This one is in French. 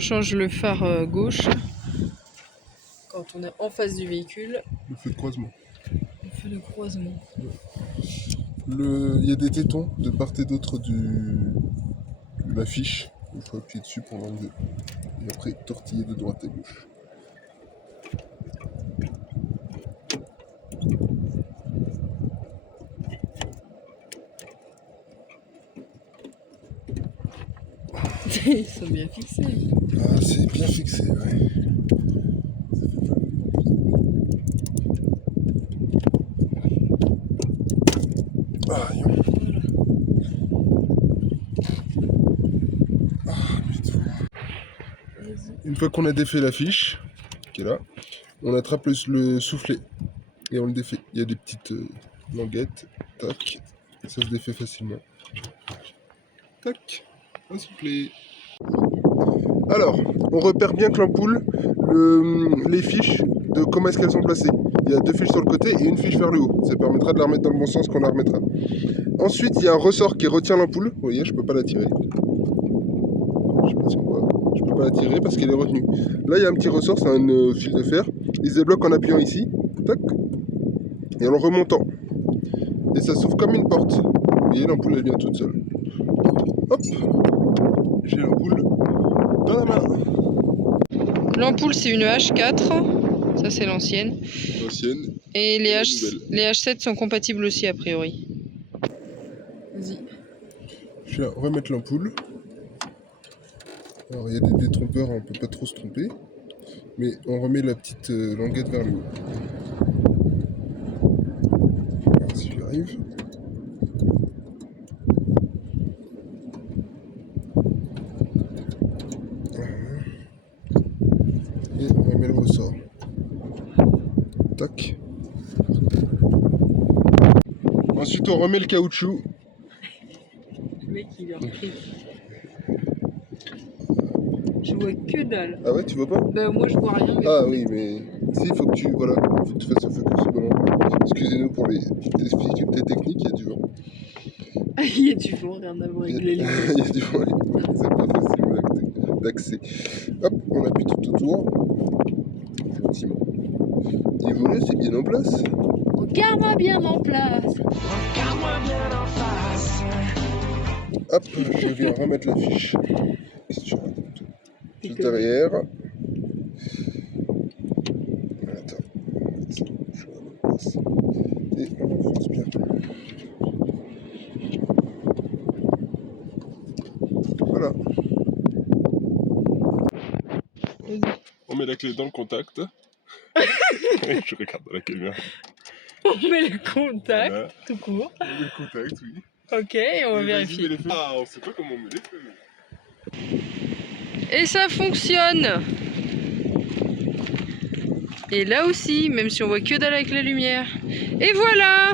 change le phare gauche quand on est en face du véhicule. Le feu de croisement. Le feu de croisement. Il y a des tétons de part et d'autre de l'affiche. Il faut appuyer dessus pour l'enlever. Et après, tortiller de droite à gauche. Ils sont bien fixés. Ah, c'est bien fixé, ouais. Ah, une fois qu'on a défait la fiche, qui est là, on attrape le soufflet et on le défait. Il y a des petites languettes, tac, ça se défait facilement. Tac, un soufflet. Alors, on repère bien que l'ampoule, les fiches de comment est-ce qu'elles sont placées. Il y a deux fiches sur le côté et une fiche vers le haut. Ça permettra de la remettre dans le bon sens quand on la remettra. Ensuite, il y a un ressort qui retient l'ampoule. Vous voyez, je peux pas la tirer. Je sais pas si on voit. Je peux pas la tirer parce qu'elle est retenue. Là, il y a un petit ressort, c'est un fil de fer. Il se débloque en appuyant ici. Tac. Et en le remontant. Et ça s'ouvre comme une porte. Vous voyez, l'ampoule, elle vient toute seule. Hop. J'ai l'ampoule dans la main. L'ampoule, c'est une H4. Ça, c'est l'ancienne. L'ancienne. Et les H7 sont compatibles aussi, a priori. Vas-y. Je vais remettre l'ampoule. Alors, il y a des trompeurs, on ne peut pas trop se tromper. Mais on remet la petite languette vers le haut. Alors, si j'y arrive. Et on remet le ressort. Tac. Ensuite, on remet le caoutchouc. Le mec, il est repris. Je vois que dalle. Ah ouais, tu vois pas? Bah, moi, je vois rien. Mais ah oui, mais si, il faut que tu fasses le focus au bon endroit. Excusez-nous pour les difficultés techniques, il y a du vent. Il y a du vent, rien à voir avec les lumières. Il y a du vent, c'est pas facile d'accès. Hop, on appuie tout autour. Effectivement. Niveau là, c'est bien en place. Regarde-moi bien en place. Regarde-moi bien en face. Hop, je viens remettre la fiche. Juste derrière. Attends. Je vais remettre en place. Et on enfonce bien. Voilà. On met la clé dans le contact. Je regarde dans la caméra. On met le contact, Voilà. tout court. On met le contact, oui. Ok, et on va vérifier. Ah, on sait pas comment on met les feux. Et ça fonctionne. Et là aussi, même si on voit que dalle avec la lumière. Et voilà!